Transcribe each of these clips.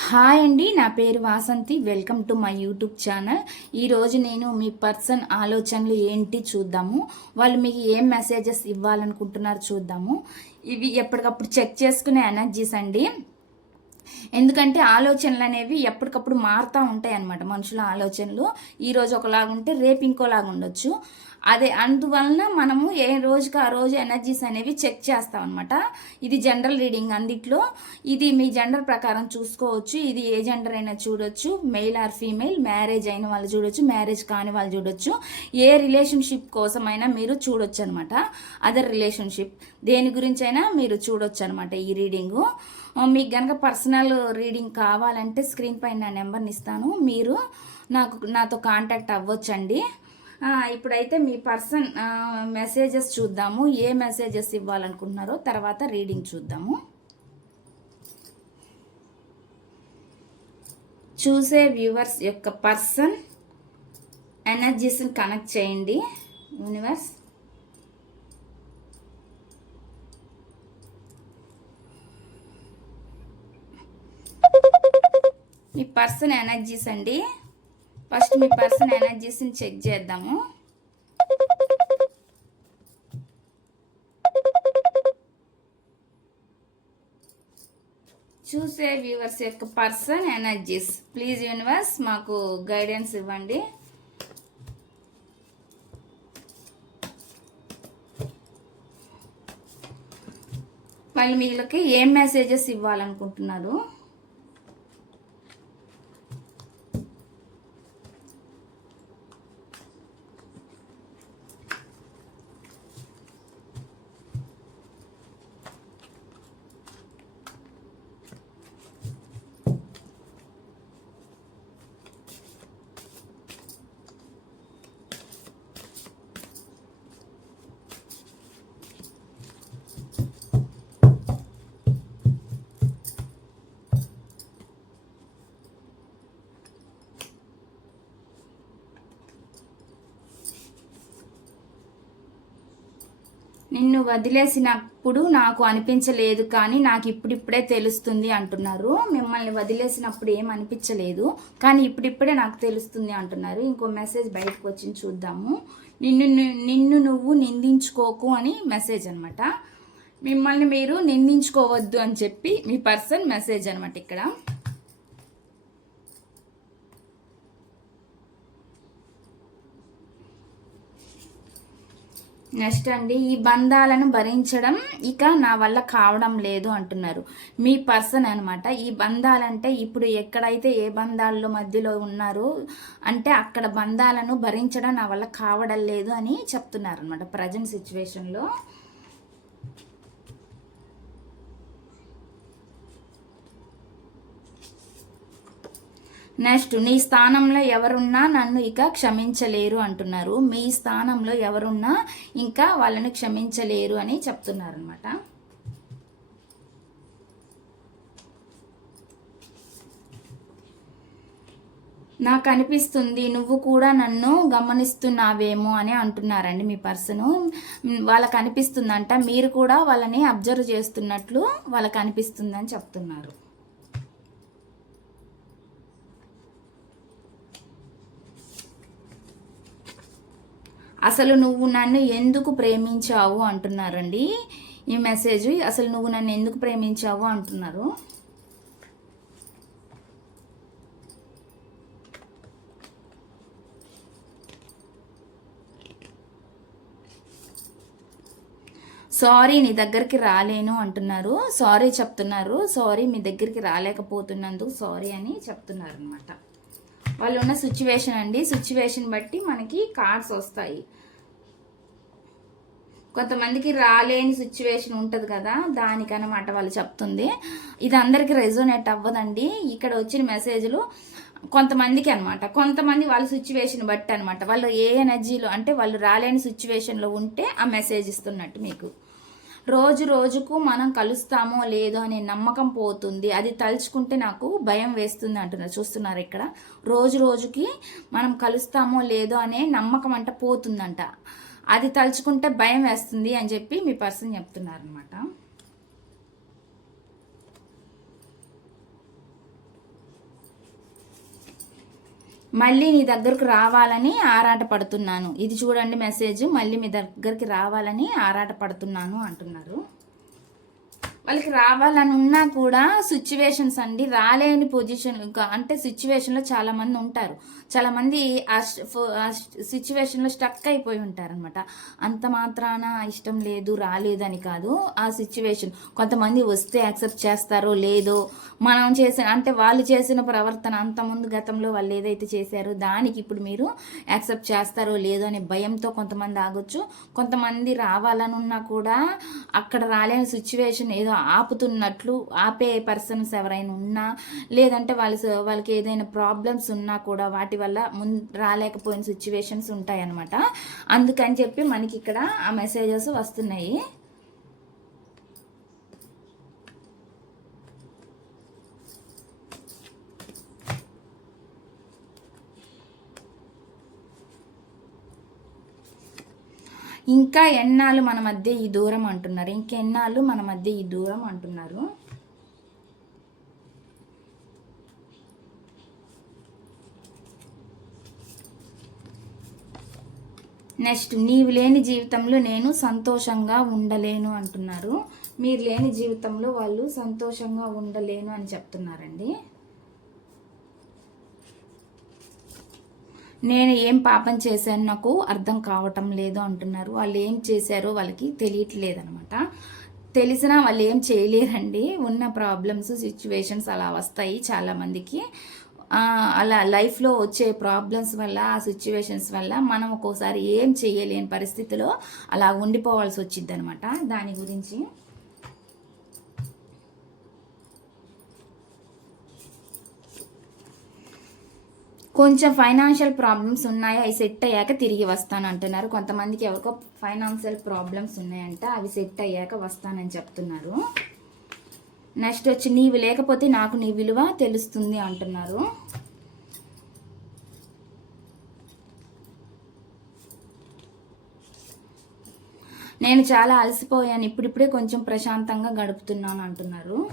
Hi అండి నా పేరు Vasanthi. Welcome to my YouTube channel. ఈరోజు నేను మీ పర్సన్ ఆలోచనలు ఏంటి చూద్దాము. వాళ్ళు మీకు ఏం మెసేజెస్ ఇవ్వాలనుకుంటున్నారు చూద్దాము. ఇవి ఎప్పటికప్పుడు చెక్ చేసుకునే ఎనర్జీస్ అండి. ఎందుకంటే ఆలోచనలు అనేవి ఎప్పటికప్పుడు మారుతూ ఉంటాయి అన్నమాట మనుషుల ఆలోచనలు. ఈరోజు ఒకలాగుంటే రేపు ఇంకోలాగా ఉండొచ్చు అదే అందువలన మనము ఏ రోజుకి ఆ రోజు ఎనర్జీస్ అనేవి చెక్ చేస్తాం అనమాట ఇది జనరల్ రీడింగ్ అందిట్లో. ఇది మీ జెండర్ ప్రకారం చూసుకోవచ్చు. ఇది ఏ జెండర్ అయినా చూడొచ్చు. మెయిల్ ఆర్ ఫీమేల్ మ్యారేజ్ అయిన వాళ్ళు చూడొచ్చు. మ్యారేజ్ కాని వాళ్ళు చూడొచ్చు. ఏ రిలేషన్షిప్ కోసమైనా మీరు చూడొచ్చు అనమాట అదర్ రిలేషన్షిప్ దేని గురించి అయినా మీరు చూడొచ్చు అనమాట ఈ రీడింగు మీకు కనుక పర్సనల్ రీడింగ్ కావాలంటే స్క్రీన్ పైన నా నెంబర్ని ఇస్తాను. మీరు నాకు నాతో కాంటాక్ట్ అవ్వచ్చండి. ఇప్పుడైతే మీ పర్సన్ మెసేజెస్ చూద్దాము. ఏ మెసేజెస్ ఇవ్వాలనుకుంటున్నారో తర్వాత రీడింగ్ చూద్దాము. చూసే వ్యూవర్స్ యొక్క పర్సన్ ఎనర్జీస్ని కనెక్ట్ చేయండి. యూనివర్స్. మీ పర్సన్ ఎనర్జీస్ అండి. ఫస్ట్ మీ పర్సన్ ఎనర్జీస్ని చెక్ చేద్దాము. చూసే వ్యూవర్స్ యొక్క పర్సన్ ఎనర్జీస్. ప్లీజ్ యూనివర్స్ మాకు గైడెన్స్ ఇవ్వండి. వాళ్ళు వీళ్ళకి ఏం మెసేజెస్ ఇవ్వాలనుకుంటున్నారు? నిన్ను వదిలేసినప్పుడు నాకు అనిపించలేదు కానీ నాకు ఇప్పుడిప్పుడే తెలుస్తుంది అంటున్నారు. మిమ్మల్ని వదిలేసినప్పుడు ఏం అనిపించలేదు కానీ ఇప్పుడిప్పుడే నాకు తెలుస్తుంది అంటున్నారు. ఇంకో మెసేజ్ బయటకు వచ్చింది చూద్దాము. నిన్ను నిన్ను నువ్వు నిందించుకోకు అని మెసేజ్ అనమాట మిమ్మల్ని మీరు నిందించుకోవద్దు అని చెప్పి మీ పర్సన్ మెసేజ్ అనమాట ఇక్కడ. నెక్స్ట్ అండి ఈ బంధాలను భరించడం ఇక నా వల్ల కావడం లేదు అంటున్నారు. మీ పర్సన్ అనమాట ఈ బంధాలంటే ఇప్పుడు ఎక్కడైతే ఏ బంధాల్లో మధ్యలో ఉన్నారో అంటే అక్కడ బంధాలను భరించడం నా వల్ల కావడం లేదు అని చెప్తున్నారు అనమాట ప్రజెంట్ సిచ్యువేషన్లో నెక్స్ట్ నీ స్థానంలో ఎవరున్నా నన్ను ఇక క్షమించలేరు అంటున్నారు. మీ స్థానంలో ఎవరున్నా ఇంకా వాళ్ళని క్షమించలేరు అని చెప్తున్నారు అనమాట నాకు అనిపిస్తుంది నువ్వు కూడా నన్ను గమనిస్తున్నావేమో అని అంటున్నారండి మీ పర్సను. వాళ్ళకి అనిపిస్తుందంట మీరు కూడా వాళ్ళని అబ్జర్వ్ చేస్తున్నట్లు వాళ్ళకు అనిపిస్తుందని చెప్తున్నారు. అసలు నువ్వు నన్ను ఎందుకు ప్రేమించావు అంటున్నారండి ఈ మెసేజ్ అసలు నువ్వు నన్ను ఎందుకు ప్రేమించావు అంటున్నారు. సారీ నీ దగ్గరికి రాలేను అంటున్నారు. సారీ చెప్తున్నారు. సారీ మీ దగ్గరికి రాలేకపోతున్నందుకు సారీ అని చెప్తున్నారు అనమాట వాళ్ళు ఉన్న సిచ్యువేషన్ అండి. సిచ్యువేషన్ బట్టి మనకి కార్డ్స్ వస్తాయి. కొంతమందికి రాలేని సిచ్యువేషన్ ఉంటుంది కదా దానికనమాట వాళ్ళు చెప్తుంది. ఇది అందరికీ రెజోనేట్ అవ్వదండి. ఇక్కడ వచ్చిన మెసేజ్లు కొంతమందికి అనమాట కొంతమంది వాళ్ళ సిచ్యువేషన్ బట్టి అనమాట వాళ్ళు ఏ ఎనర్జీలో అంటే వాళ్ళు రాలేని సిచ్యువేషన్లో ఉంటే ఆ మెసేజ్ ఇస్తున్నట్టు మీకు. రోజు రోజుకు మనం కలుస్తామో లేదో అనే నమ్మకం పోతుంది. అది తలుచుకుంటే నాకు భయం వేస్తుంది అంటున్నారు చూస్తున్నారు ఇక్కడ? రోజు రోజుకి మనం కలుస్తామో లేదో అనే నమ్మకం అంట పోతుందంట. అది తలుచుకుంటే భయం వేస్తుంది అని చెప్పి మీ పర్సన్ చెప్తున్నారు అనమాట మళ్ళీ నీ దగ్గరకు రావాలని ఆరాట పడుతున్నాను ఇది చూడండి మెసేజ్. మళ్ళీ మీ దగ్గరికి రావాలని ఆరాట పడుతున్నాను అంటున్నారు. వాళ్ళకి రావాలని ఉన్నా కూడా సిచ్యువేషన్స్ అండి. రాలేని పొజిషన్ అంటే సిచ్యువేషన్లో చాలామంది ఉంటారు. చాలా మంది ఆ సిచ్యువేషన్లో స్టక్ అయిపోయి ఉంటారనమాట అంత మాత్రాన ఇష్టం లేదు రాలేదని కాదు ఆ సిచ్యువేషన్ కొంతమంది వస్తే యాక్సెప్ట్ చేస్తారో లేదో మనం చేసిన అంటే వాళ్ళు చేసిన ప్రవర్తన అంత ముందు గతంలో వాళ్ళు ఏదైతే చేశారో దానికి ఇప్పుడు మీరు యాక్సెప్ట్ చేస్తారో లేదో అనే భయంతో కొంతమంది ఆగొచ్చు. కొంతమంది రావాలని ఉన్నా కూడా అక్కడ రాలేని సిచ్యువేషన్ ఏదో ఆపుతున్నట్లు ఆపే పర్సన్స్ ఎవరైనా ఉన్నా లేదంటే వాళ్ళ వాళ్ళకి ఏదైనా ప్రాబ్లమ్స్ ఉన్నా కూడా వాటి వల్ల ముందు రాలేకపోయిన సిచ్యువేషన్స్ ఉంటాయన్నమాట. అందుకని చెప్పి మనకి ఇక్కడ ఆ మెసేజెస్ వస్తున్నాయి. ఇంకా ఎన్నాళ్ళు మన మధ్య ఈ దూరం అంటున్నారు? ఇంకెన్నాళ్ళు మన మధ్య ఈ దూరం అంటున్నారు? నెక్స్ట్ నీవు లేని జీవితంలో నేను సంతోషంగా ఉండలేను అంటున్నారు. మీరు లేని జీవితంలో వాళ్ళు సంతోషంగా ఉండలేను అని చెప్తున్నారండి. నేను ఏం పాపం చేశాను నాకు అర్థం కావటం లేదు అంటున్నారు. వాళ్ళు ఏం చేశారో వాళ్ళకి తెలియట్లేదు అనమాట తెలిసినా వాళ్ళు ఏం చేయలేరండి. ఉన్న ప్రాబ్లమ్స్ సిచ్యువేషన్స్ అలా వస్తాయి చాలామందికి. అలా లైఫ్లో వచ్చే ప్రాబ్లమ్స్ వల్ల ఆ సిచ్యువేషన్స్ వల్ల మనం ఒక్కోసారి ఏం చేయలేని పరిస్థితిలో అలా ఉండిపోవాల్సి వచ్చింది అనమాట దాని గురించి. కొంచెం ఫైనాన్షియల్ ప్రాబ్లమ్స్ ఉన్నాయి అవి సెట్ అయ్యాక తిరిగి వస్తాను అంటున్నారు. కొంతమందికి ఎవరికో ఫైనాన్షియల్ ప్రాబ్లమ్స్ ఉన్నాయంట అవి సెట్ అయ్యాక వస్తానని చెప్తున్నారు. నెక్స్ట్ వచ్చి నీవు లేకపోతే నాకు నీ విలువ తెలుస్తుంది అంటున్నారు. నేను చాలా అలసిపోయాను. ఇప్పుడిప్పుడే కొంచెం ప్రశాంతంగా గడుపుతున్నాను అంటున్నారు.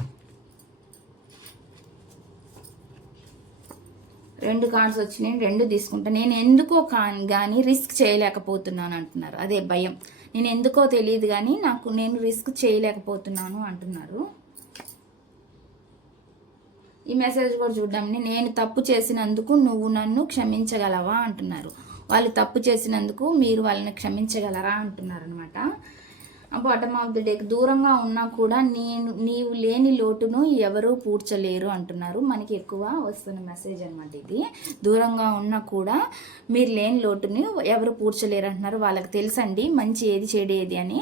రెండు కార్డ్స్ వచ్చినాయి రెండు తీసుకుంటా. నేను ఎందుకో కానీ రిస్క్ చేయలేకపోతున్నాను అంటున్నారు. అదే భయం. నేను ఎందుకో తెలియదు కానీ నాకు నేను రిస్క్ చేయలేకపోతున్నాను అంటున్నారు. ఈ మెసేజ్ కూడా చూద్దామని నేను తప్పు చేసినందుకు నువ్వు నన్ను క్షమించగలవా అంటున్నారు. వాళ్ళు తప్పు చేసినందుకు మీరు వాళ్ళని క్షమించగలరా అంటున్నారు అనమాట బాటమ్ ఆఫ్ ది డేక్ దూరంగా ఉన్నా కూడా నేను నీవు లేని లోటును ఎవరూ పూడ్చలేరు అంటున్నారు. మనకి ఎక్కువ వస్తున్న మెసేజ్ అనమాట ఇది. దూరంగా ఉన్నా కూడా మీరు లేని లోటుని ఎవరు పూడ్చలేరు అంటున్నారు. వాళ్ళకి తెలుసండి మంచి ఏది చెడు ఏది అని.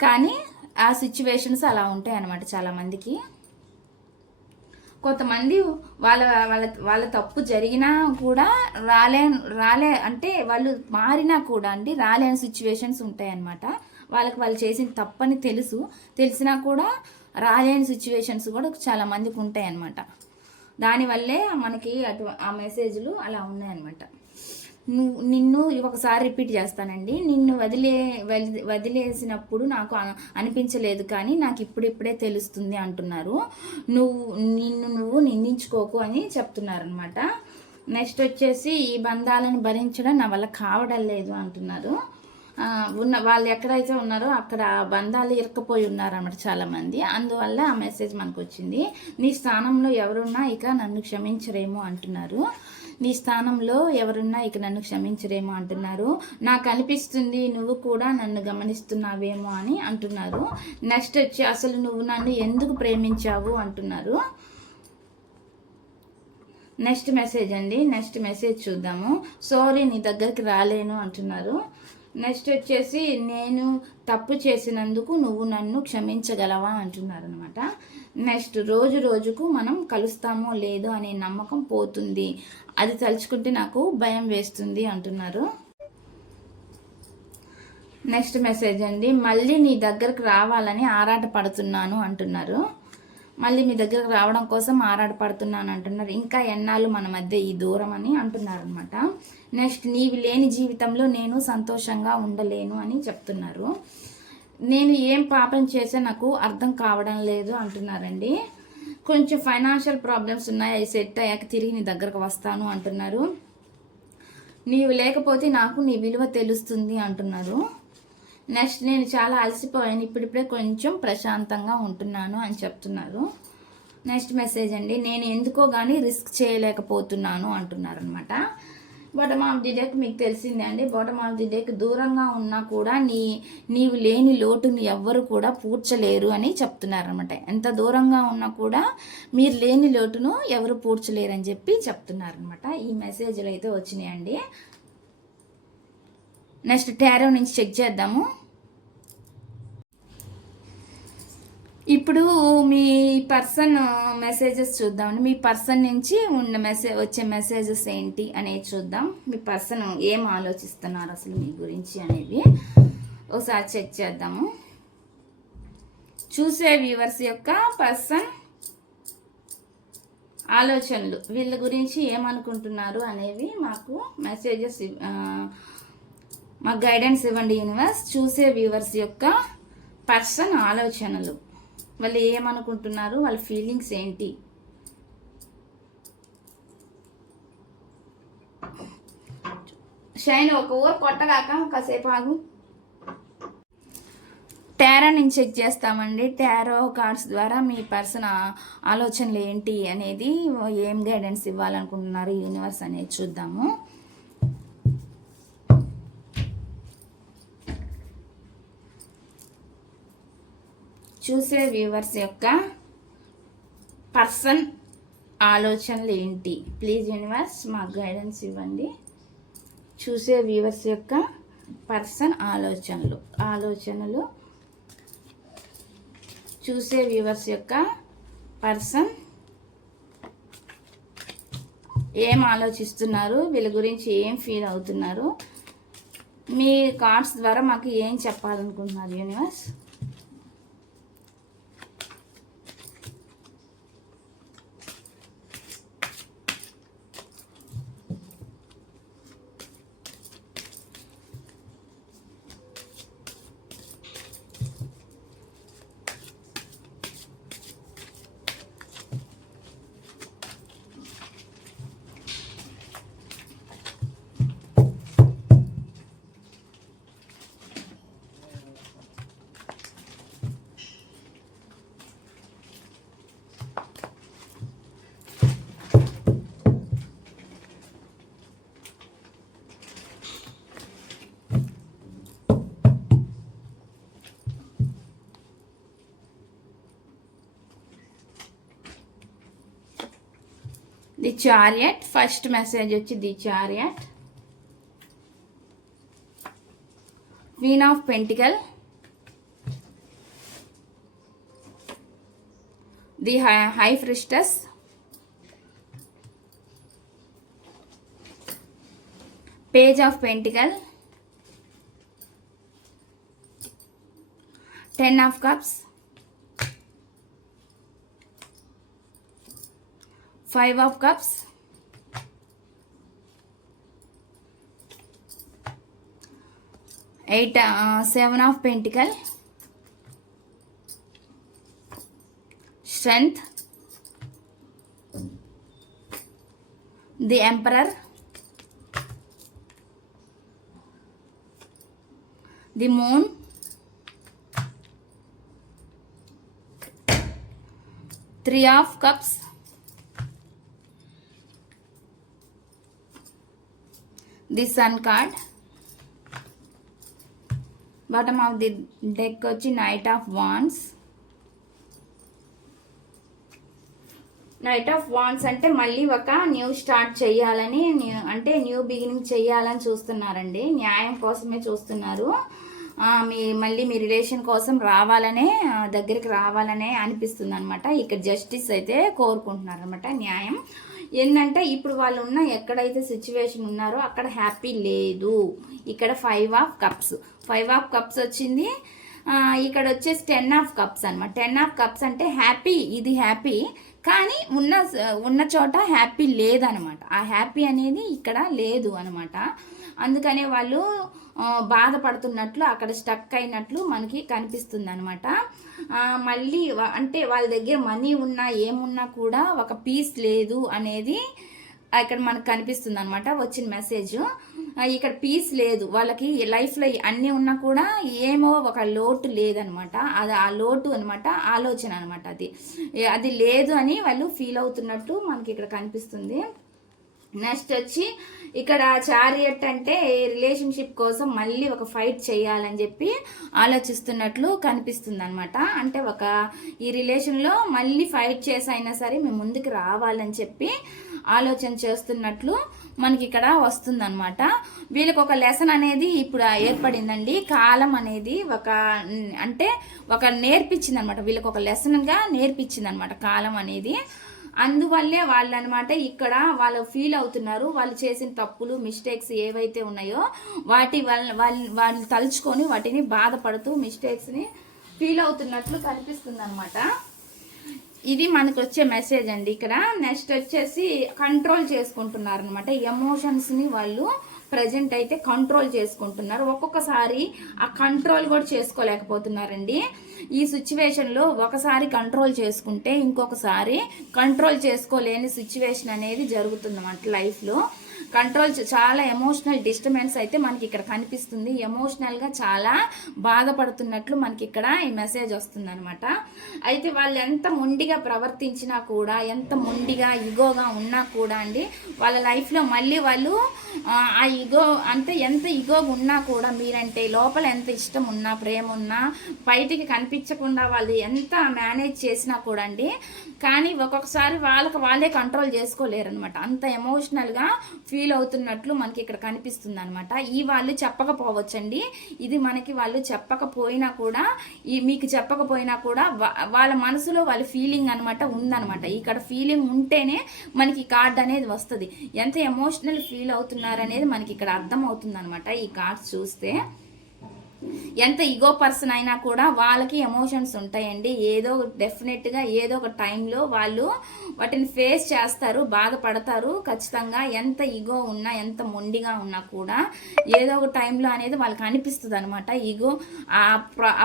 కానీ ఆ సిచ్యువేషన్స్ అలా ఉంటాయి అనమాట చాలామందికి. కొంతమంది వాళ్ళ వాళ్ళ వాళ్ళ తప్పు జరిగినా కూడా రాలే రాలే అంటే వాళ్ళు మారినా కూడా అండి రాలేని సిచ్యువేషన్స్ ఉంటాయన్నమాట. వాళ్ళకి వాళ్ళు చేసిన తప్పని తెలుసు. తెలిసినా కూడా రాలేని సిచ్యువేషన్స్ కూడా చాలా మందికి ఉంటాయన్నమాట. దానివల్లే మనకి అటు ఆ మెసేజ్లు అలా ఉన్నాయన్నమాట. నువ్వు నిన్ను ఒకసారి రిపీట్ చేస్తానండి. నిన్ను వదిలే వదిలేసినప్పుడు నాకు అనిపించలేదు కానీ నాకు ఇప్పుడిప్పుడే తెలుస్తుంది అంటున్నారు. నువ్వు నిన్ను నువ్వు నిందించుకోకు అని చెప్తున్నారనమాట నెక్స్ట్ వచ్చేసి ఈ బంధాలను భరించడం నా వల్ల కావడం లేదు అంటున్నారు. ఉన్న వాళ్ళు ఎక్కడైతే ఉన్నారో అక్కడ బంధాలు ఇరకపోయి ఉన్నారన్నమాట చాలామంది. అందువల్ల ఆ మెసేజ్ మనకు వచ్చింది నీ స్థానంలో ఎవరున్నా ఇక నన్ను క్షమించరేమో అంటున్నారు. నీ స్థానంలో ఎవరున్నా ఇక నన్ను క్షమించరేమో అంటున్నారు. నాకు అనిపిస్తుంది నువ్వు కూడా నన్ను గమనిస్తున్నావేమో అని అంటున్నారు. నెక్స్ట్ వచ్చి అసలు నువ్వు నన్ను ఎందుకు ప్రేమించావు అంటున్నారు. నెక్స్ట్ మెసేజ్ అండి. నెక్స్ట్ మెసేజ్ చూద్దాము. సారీ నీ దగ్గరికి రాలేను అంటున్నారు. నెక్స్ట్ వచ్చేసి నేను తప్పు చేసినందుకు నువ్వు నన్ను క్షమించగలవా అంటున్నారు అనమాట నెక్స్ట్ రోజు రోజుకు మనం కలుస్తామో లేదో అనే నమ్మకం పోతుంది. అది తలుచుకుంటే నాకు భయం వేస్తుంది అంటున్నారు. నెక్స్ట్ మెసేజ్ అండి. మళ్ళీ నీ దగ్గరకు రావాలని ఆరాట పడుతున్నాను అంటున్నారు. మళ్ళీ మీ దగ్గరకు రావడం కోసం ఆరాటపడుతున్నాను అంటున్నారు. ఇంకా ఎన్నాళ్ళు మన మధ్య ఈ దూరం అని అంటున్నారు అనమాట నెక్స్ట్ నీవి లేని జీవితంలో నేను సంతోషంగా ఉండలేను అని చెప్తున్నారు. నేను ఏం పాపం చేసా నాకు అర్థం కావడం లేదు అంటున్నారండి. కొంచెం ఫైనాన్షియల్ ప్రాబ్లమ్స్ ఉన్నాయి అవి సెట్ అయ్యాక తిరిగి నీ దగ్గరకు వస్తాను అంటున్నారు. నీవు లేకపోతే నాకు నీ విలువ తెలుస్తుంది అంటున్నారు. నెక్స్ట్ నేను చాలా అలసిపోయాను ఇప్పుడిప్పుడే కొంచెం ప్రశాంతంగా ఉంటున్నాను అని చెప్తున్నారు. నెక్స్ట్ మెసేజ్ అండి నేను ఎందుకో కానీ రిస్క్ చేయలేకపోతున్నాను అంటున్నారు అనమాట బాటమ్ ఆఫ్ ది డేక్ మీకు తెలిసిందే అండి. బాటమ్ ఆఫ్ ది డేక్ దూరంగా ఉన్నా కూడా నీ నీవు లేని లోటుని ఎవ్వరు కూడా పూడ్చలేరు అని చెప్తున్నారు అనమాట ఎంత దూరంగా ఉన్నా కూడా మీరు లేని లోటును ఎవరు పూడ్చలేరు అని చెప్పి చెప్తున్నారనమాట ఈ మెసేజ్లు అయితే వచ్చినాయండి. నెక్స్ట్ టారో నుంచి చెక్ చేద్దాము. ఇప్పుడు మీ పర్సన్ మెసేజెస్ చూద్దామండి. మీ పర్సన్ నుంచి ఉన్న మెసేజ్ వచ్చే మెసేజెస్ ఏంటి అనేది చూద్దాం. మీ పర్సన్ ఏం ఆలోచిస్తున్నారు అసలు మీ గురించి అనేది ఒకసారి చెక్ చేద్దాము. చూసే వ్యూవర్స్ యొక్క పర్సన్ ఆలోచనలు. వీళ్ళ గురించి ఏమనుకుంటున్నారు అనేవి మాకు మెసేజెస్ మాకు గైడెన్స్ ఇవ్వండి యూనివర్స్. చూసే వ్యూవర్స్ యొక్క పర్సన్ ఆలోచనలు. వాళ్ళు ఏమనుకుంటున్నారు వాళ్ళ ఫీలింగ్స్ ఏంటి? షైన్ ఒక ఊరు కొట్టగాక కాసేపు ఆగు. టారో నేను చెక్ చేస్తామండి. టారో కార్డ్స్ ద్వారా మీ పర్సన్ ఆలోచనలు ఏంటి అనేది ఏం గైడెన్స్ ఇవ్వాలనుకుంటున్నారు యూనివర్స్ అనేది చూద్దాము. చూసే వ్యూవర్స్ యొక్క పర్సన్ ఆలోచనలు ఏంటి? ప్లీజ్ యూనివర్స్ మాకు గైడెన్స్ ఇవ్వండి. చూసే వ్యూవర్స్ యొక్క పర్సన్ ఆలోచనలు ఆలోచనలు. చూసే వ్యూవర్స్ యొక్క పర్సన్ ఏం ఆలోచిస్తున్నారు వీళ్ళ గురించి ఏం ఫీల్ అవుతున్నారు. మీ కార్డ్స్ ద్వారా మాకు ఏం చెప్పాలనుకుంటున్నారు universe? The chariot first message వచ్చి the chariot queen of pentacle the high priestess page of pentacle ten of cups five of cups. Eight uh, seven of pentacle. Strength. The emperor. The moon. Three of cups the sun card bottom of the deck వచ్చి knight of wands knight of wands అంటే మళ్ళీ ఒక new start చేయాలని new అంటే new beginning చేయాలని చూస్తున్నారండి. న్యాయం కోసమే చూస్తున్నారు. మీ మళ్ళీ మీ రిలేషన్ కోసం రావాలనే దగ్గరికి రావాలనే అనిపిస్తుంది అనమాట ఇక్కడ జస్టిస్ అయితే కోరుకుంటున్నారు అనమాట న్యాయం ఏంటంటే ఇప్పుడు వాళ్ళు ఉన్న ఎక్కడైతే సిచ్యువేషన్ ఉన్నారో అక్కడ హ్యాపీ లేదు. ఇక్కడ five of cups five of cups వచ్చింది. ఇక్కడ వచ్చేసి టెన్ ఆఫ్ కప్స్ అనమాట టెన్ ఆఫ్ కప్స్ అంటే హ్యాపీ ఇది హ్యాపీ కానీ ఉన్న ఉన్న చోట హ్యాపీ లేదనమాట ఆ హ్యాపీ అనేది ఇక్కడ లేదు అనమాట అందుకనే వాళ్ళు బాధపడుతున్నట్లు అక్కడ స్టక్ అయినట్లు మనకి కనిపిస్తుంది అనమాట మళ్ళీ అంటే వాళ్ళ దగ్గర మనీ ఉన్నా ఏమున్నా కూడా ఒక పీస్ లేదు అనేది ఇక్కడ మనకు కనిపిస్తుంది అనమాట వచ్చిన మెసేజ్ ఇక్కడ పీస్ లేదు. వాళ్ళకి లైఫ్లో అన్నీ ఉన్నా కూడా ఏమో ఒక లోటు లేదనమాట అది ఆ లోటు అనమాట ఆలోచన అనమాట అది. అది లేదు అని వాళ్ళు ఫీల్ అవుతున్నట్టు మనకి ఇక్కడ కనిపిస్తుంది. నెక్స్ట్ వచ్చి ఇక్కడ చారియట్ అంటే రిలేషన్షిప్ కోసం మళ్ళీ ఒక ఫైట్ చేయాలని చెప్పి ఆలోచిస్తున్నట్లు కనిపిస్తుంది అనమాట అంటే ఒక ఈ రిలేషన్లో మళ్ళీ ఫైట్ చేసి అయినా సరే మేము ముందుకు రావాలని చెప్పి ఆలోచన చేస్తున్నట్లు మనకి ఇక్కడ వస్తుందన్నమాట. వీళ్ళకి ఒక లెసన్ అనేది ఇప్పుడు ఏర్పడిందండి. కాలం అనేది ఒక అంటే ఒక నేర్పించింది అనమాట వీళ్ళకి ఒక లెసన్గా నేర్పించింది అనమాట కాలం అనేది. అందువల్లే వాళ్ళు అనమాట ఇక్కడ వాళ్ళు ఫీల్ అవుతున్నారు. వాళ్ళు చేసిన తప్పులు మిస్టేక్స్ ఏవైతే ఉన్నాయో వాటి వాళ్ళ వాళ్ళు వాళ్ళు తలుచుకొని వాటిని బాధపడుతూ మిస్టేక్స్ని ఫీల్ అవుతున్నట్లు కనిపిస్తుంది అనమాట ఇది మనకు వచ్చే మెసేజ్ అండి. ఇక్కడ నెక్స్ట్ వచ్చేసి కంట్రోల్ చేసుకుంటున్నారు అనమాట ఎమోషన్స్ని వాళ్ళు ప్రజెంట్ అయితే కంట్రోల్ చేసుకుంటున్నారు. ఒక్కొక్కసారి ఆ కంట్రోల్ కూడా చేసుకోలేకపోతున్నారండి. ఈ సిచ్యువేషన్లో ఒకసారి కంట్రోల్ చేసుకుంటే ఇంకొకసారి కంట్రోల్ చేసుకోలేని సిచ్యువేషన్ అనేది జరుగుతుందన్నమాట లైఫ్లో. కంట్రోల్ చాలా ఎమోషనల్ డిస్టర్బెన్స్ అయితే మనకి ఇక్కడ కనిపిస్తుంది. ఎమోషనల్గా చాలా బాధపడుతున్నట్లు మనకి ఇక్కడ ఈ మెసేజ్ వస్తుంది అనమాట అయితే వాళ్ళు ఎంత మొండిగా ప్రవర్తించినా కూడా ఎంత మొండిగా ఇగోగా ఉన్నా కూడా అండి వాళ్ళ లైఫ్లో మళ్ళీ వాళ్ళు ఆ, ఆ ఇగో అంటే ఎంత ఇగో ఉన్నా కూడా మీరంటే లోపల ఎంత ఇష్టం ఉన్నా ప్రేమ ఉన్నా బయటికి కనిపించకుండా వాళ్ళు ఎంత మేనేజ్ చేసినా కూడా అండి కానీ ఒక్కొక్కసారి వాళ్ళకి వాళ్ళే కంట్రోల్ చేసుకోలేరు అనమాట అంత ఎమోషనల్గా ఫీల్ అవుతున్నట్లు మనకి ఇక్కడ కనిపిస్తుంది అనమాట ఈ వాళ్ళు చెప్పకపోవచ్చండి. ఇది మనకి వాళ్ళు చెప్పకపోయినా కూడా ఈ మీకు చెప్పకపోయినా కూడా వాళ్ళ మనసులో వాళ్ళ ఫీలింగ్ అనమాట ఉందన్నమాట. ఇక్కడ ఫీలింగ్ ఉంటేనే మనకి ఈ కార్డ్ అనేది వస్తుంది. ఎంత ఎమోషనల్ ఫీల్ అవుతున్నారనేది మనకి ఇక్కడ అర్థం అవుతుంది అనమాట ఈ కార్డ్స్ చూస్తే ఎంత ఇగో పర్సన్ అయినా కూడా వాళ్ళకి ఎమోషన్స్ ఉంటాయండి. ఏదో డెఫినెట్గా ఏదో ఒక టైంలో వాళ్ళు వాటిని ఫేస్ చేస్తారు బాధపడతారు. ఖచ్చితంగా ఎంత ఇగో ఉన్నా ఎంత మొండిగా ఉన్నా కూడా ఏదో ఒక టైంలో అనేది వాళ్ళకి అనిపిస్తుంది అనమాట ఇగో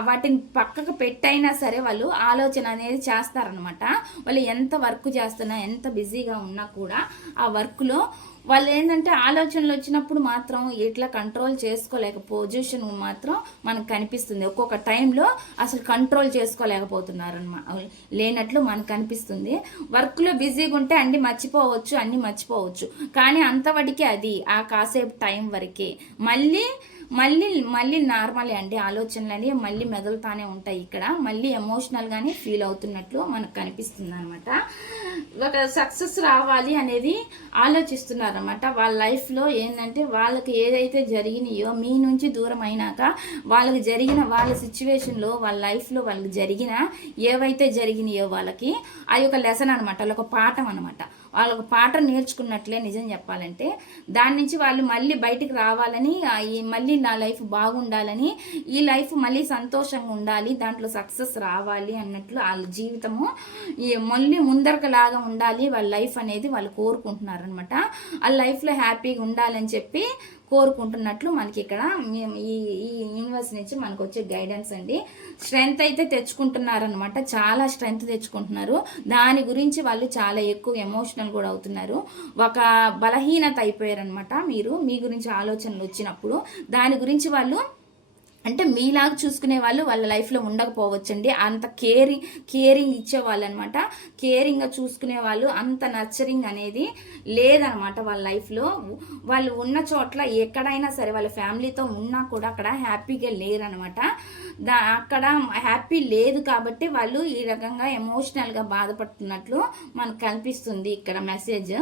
వాటిని పక్కకు పెట్టైనా సరే వాళ్ళు ఆలోచన అనేది చేస్తారనమాట వాళ్ళు ఎంత వర్క్ చేస్తున్నా ఎంత బిజీగా ఉన్నా కూడా ఆ వర్క్లో వాళ్ళు ఏంటంటే ఆలోచనలు వచ్చినప్పుడు మాత్రం ఇట్లా కంట్రోల్ చేసుకోలేక పొజిషన్ మాత్రం మనకు కనిపిస్తుంది. ఒక్కొక్క టైంలో అసలు కంట్రోల్ చేసుకోలేకపోతున్నారు లేనట్లు మనకు కనిపిస్తుంది. వర్క్లో బిజీగా ఉంటే అన్ని మర్చిపోవచ్చు అన్ని మర్చిపోవచ్చు. కానీ అంతవడికే అది ఆ కాసేపు టైం వరకే. మళ్ళీ మళ్ళీ మళ్ళీ నార్మలే అండి ఆలోచనలు అనేవి మళ్ళీ మెదులుతానే ఉంటాయి ఇక్కడ. మళ్ళీ ఎమోషనల్గానే ఫీల్ అవుతున్నట్లు మనకు కనిపిస్తుంది అనమాట ఒక సక్సెస్ రావాలి అనేది ఆలోచిస్తున్నారు అనమాట వాళ్ళ లైఫ్లో ఏంటంటే వాళ్ళకి ఏదైతే జరిగినాయో మీ నుంచి దూరం అయినాక వాళ్ళకి జరిగిన వాళ్ళ సిచ్యువేషన్లో వాళ్ళ లైఫ్లో వాళ్ళకి జరిగిన ఏవైతే జరిగినాయో వాళ్ళకి అది ఒక లెసన్ అనమాట వాళ్ళ ఒక పాఠం అనమాట వాళ్ళకు పాట నేర్చుకున్నట్లే నిజం చెప్పాలంటే. దాని నుంచి వాళ్ళు మళ్ళీ బయటికి రావాలని ఈ మళ్ళీ నా లైఫ్ బాగుండాలని ఈ లైఫ్ మళ్ళీ సంతోషంగా ఉండాలి దాంట్లో సక్సెస్ రావాలి అన్నట్లు వాళ్ళ జీవితము ఈ మళ్ళీ ముందరకలాగా ఉండాలి వాళ్ళ లైఫ్ అనేది వాళ్ళు కోరుకుంటున్నారు అనమాట వాళ్ళ లైఫ్లో హ్యాపీగా ఉండాలని చెప్పి కోరుకుంటున్నట్లు మనకి ఇక్కడ మేము ఈ ఈ యూనివర్స్ నుంచి మనకు వచ్చే గైడెన్స్ అండి. స్ట్రెంగ్త్ అయితే తెచ్చుకుంటున్నారనమాట చాలా స్ట్రెంగ్త్ తెచ్చుకుంటున్నారు. దాని గురించి వాళ్ళు చాలా ఎక్కువ ఎమోషనల్ కూడా అవుతున్నారు. ఒక బలహీనత అయిపోయారనమాట మీరు. మీ గురించి ఆలోచనలు వచ్చినప్పుడు దాని గురించి వాళ్ళు అంటే మీలాగా చూసుకునే వాళ్ళు వాళ్ళ లైఫ్లో ఉండకపోవచ్చండి. అంత కేరింగ్ కేరింగ్ ఇచ్చేవాళ్ళు అనమాట కేరింగ్గా చూసుకునే వాళ్ళు అంత నర్చరింగ్ అనేది లేదనమాట వాళ్ళ లైఫ్లో. వాళ్ళు ఉన్న చోట్ల ఎక్కడైనా సరే వాళ్ళ ఫ్యామిలీతో ఉన్నా కూడా అక్కడ హ్యాపీగా లేరనమాట. దా అక్కడ హ్యాపీ లేదు కాబట్టి వాళ్ళు ఈ రకంగా ఎమోషనల్గా బాధపడుతున్నట్లు మనకు కనిపిస్తుంది ఇక్కడ మెసేజ్.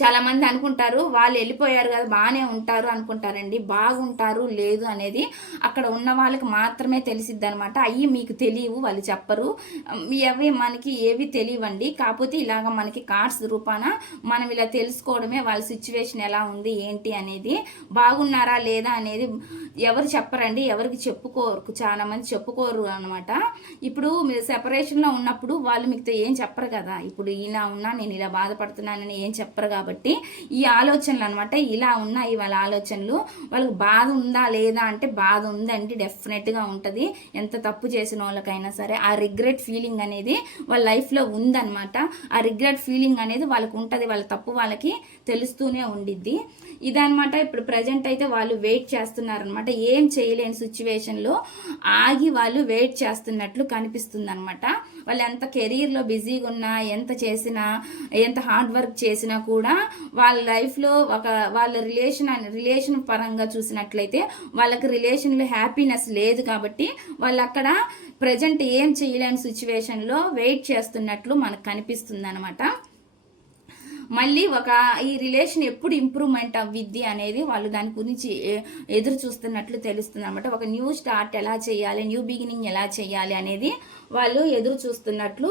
చాలా మంది అనుకుంటారు వాళ్ళు వెళ్ళిపోయారు కదా బాగానే ఉంటారు అనుకుంటారండి. బాగుంటారు లేదు అనేది అక్కడ ఉన్న వాళ్ళకి మాత్రమే తెలిసిద్ది అనమాట అవి మీకు తెలియవు వాళ్ళు చెప్పరు. అవి మనకి ఏవి తెలియవండి. కాకపోతే ఇలాగ మనకి కార్డ్స్ రూపాన మనం ఇలా తెలుసుకోవడమే వాళ్ళ సిచ్యువేషన్ ఎలా ఉంది ఏంటి అనేది బాగున్నారా లేదా అనేది ఎవరు చెప్పరండి. ఎవరికి చెప్పుకోరు చాలా మంది చెప్పుకోరు అనమాట ఇప్పుడు మీరు సెపరేషన్లో ఉన్నప్పుడు వాళ్ళు మీకు ఏం చెప్పరు కదా. ఇప్పుడు ఇలా ఉన్నా నేను ఇలా బాధపడుతున్నానని ఏం చెప్పరు కాబట్టి ఈ ఆలోచనలు అనమాట ఇలా ఉన్నాయి వాళ్ళ ఆలోచనలు. వాళ్ళకి బాధ ఉందా లేదా అంటే బాధ ఉందండి డెఫినెట్గా ఉంటుంది. ఎంత తప్పు చేసిన వాళ్ళకైనా సరే ఆ రిగ్రెట్ ఫీలింగ్ అనేది వాళ్ళ లైఫ్లో ఉందన్నమాట. ఆ రిగ్రెట్ ఫీలింగ్ అనేది వాళ్ళకు ఉంటుంది వాళ్ళ తప్పు వాళ్ళకి తెలుస్తూనే ఉండిద్ది. ఇదనమాట ఇప్పుడు ప్రజెంట్ అయితే వాళ్ళు వెయిట్ చేస్తున్నారనమాట ఏం చేయలేని సిచ్యువేషన్లో ఆగి వాళ్ళు వెయిట్ చేస్తున్నట్లు కనిపిస్తుంది అనమాట వాళ్ళు ఎంత కెరీర్లో బిజీగా ఉన్నా ఎంత చేసినా ఎంత హార్డ్ వర్క్ చేసినా కూడా వాళ్ళ లైఫ్లో ఒక వాళ్ళ రిలేషన్ రిలేషన్ పరంగా చూసినట్లయితే వాళ్ళకి రిలేషన్లో హ్యాపీనెస్ లేదు కాబట్టి వాళ్ళు అక్కడ ప్రజెంట్ ఏం చేయలేని సిచ్యువేషన్లో వెయిట్ చేస్తున్నట్లు మనకు కనిపిస్తుంది అనమాట మళ్ళీ ఒక ఈ రిలేషన్ ఎప్పుడు ఇంప్రూవ్మెంట్ అవ్విద్ది అనేది వాళ్ళు దాని గురించి ఎదురు చూస్తున్నట్లు తెలుస్తుంది అనమాట ఒక న్యూ స్టార్ట్ ఎలా చేయాలి న్యూ బిగినింగ్ ఎలా చేయాలి అనేది వాళ్ళు ఎదురు చూస్తున్నట్లు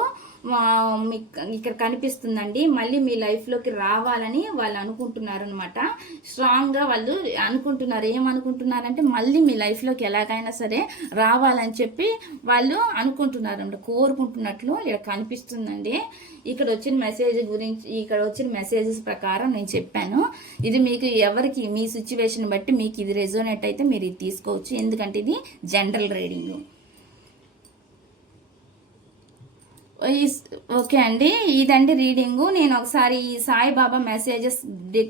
ఇక్కడ కనిపిస్తుందండి. మళ్ళీ మీ లైఫ్లోకి రావాలని వాళ్ళు అనుకుంటున్నారు అనమాట స్ట్రాంగ్గా వాళ్ళు అనుకుంటున్నారు. ఏమనుకుంటున్నారంటే మళ్ళీ మీ లైఫ్లోకి ఎలాగైనా సరే రావాలని చెప్పి వాళ్ళు అనుకుంటున్నారు అనమాట కోరుకుంటున్నట్లు ఇక్కడ కనిపిస్తుందండి. ఇక్కడ వచ్చిన మెసేజ్ గురించి ఇక్కడ వచ్చిన మెసేజెస్ ప్రకారం నేను చెప్పాను. ఇది మీకు ఎవరికి మీ సిచ్యువేషన్ బట్టి మీకు ఇది రెజోనేట్ అయితే మీరు ఇది తీసుకోవచ్చు. ఎందుకంటే ఇది జనరల్ రీడింగ్ ఓకే అండి. ఇదండి రీడింగు. నేను ఒకసారి ఈ సాయిబాబా మెసేజెస్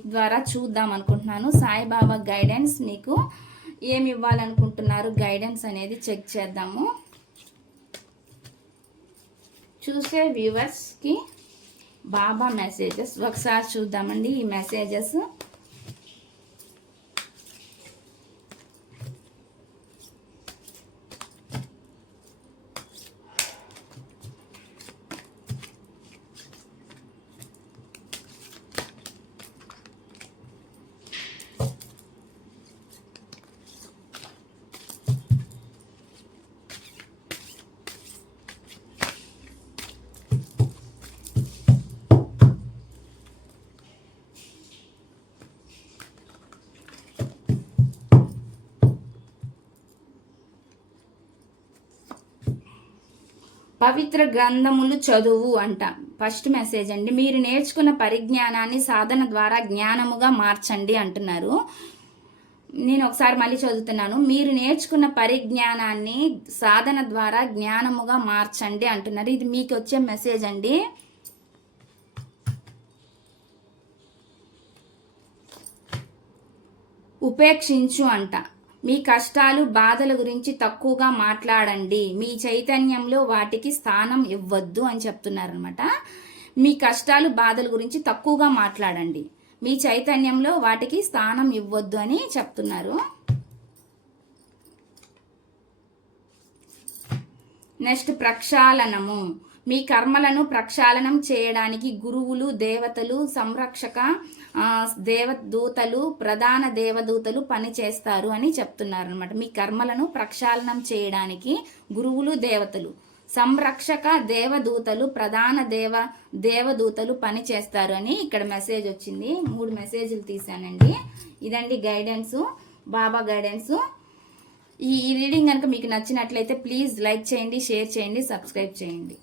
ద్వారా చూద్దాం అనుకుంటున్నాను. సాయిబాబా గైడెన్స్ మీకు ఏమి ఇవ్వాలనుకుంటున్నారు? గైడెన్స్ అనేది చెక్ చేద్దాము. చూసే వ్యూవర్స్కి బాబా మెసేజెస్. ఒకసారి చూద్దామండి ఈ మెసేజెస్. పవిత్ర గ్రంథములు చదువు అంట. ఫస్ట్ మెసేజ్ అండి. మీరు నేర్చుకున్న పరిజ్ఞానాన్ని సాధన ద్వారా జ్ఞానముగా మార్చండి అంటున్నారు. నేను ఒకసారి మళ్ళీ చదువుతున్నాను. మీరు నేర్చుకున్న పరిజ్ఞానాన్ని సాధన ద్వారా జ్ఞానముగా మార్చండి అంటున్నారు. ఇది మీకు వచ్చే మెసేజ్ అండి. ఉపేక్షించు అంట. మీ కష్టాలు బాధల గురించి తక్కువగా మాట్లాడండి. మీ చైతన్యంలో వాటికి స్థానం ఇవ్వద్దు అని చెప్తున్నారనమాట మీ కష్టాలు బాధల గురించి తక్కువగా మాట్లాడండి. మీ చైతన్యంలో వాటికి స్థానం ఇవ్వద్దు అని చెప్తున్నారు. నెక్స్ట్ ప్రక్షాళనము. మీ కర్మలను ప్రక్షాళనం చేయడానికి గురువులు దేవతలు సంరక్షక దేవదూతలు ప్రధాన దేవదూతలు పనిచేస్తారు అని చెప్తున్నారు అనమాట మీ కర్మలను ప్రక్షాళనం చేయడానికి గురువులు దేవతలు. సంరక్షక దేవదూతలు ప్రధాన దేవ దేవదూతలు పని చేస్తారు అని ఇక్కడ మెసేజ్ వచ్చింది. మూడు మెసేజ్లు తీసానండి ఇదండి గైడెన్స్ బాబా గైడెన్స్. ఈ ఈ రీడింగ్ కనుక మీకు నచ్చినట్లయితే ప్లీజ్ లైక్ చేయండి షేర్ చేయండి సబ్స్క్రైబ్ చేయండి.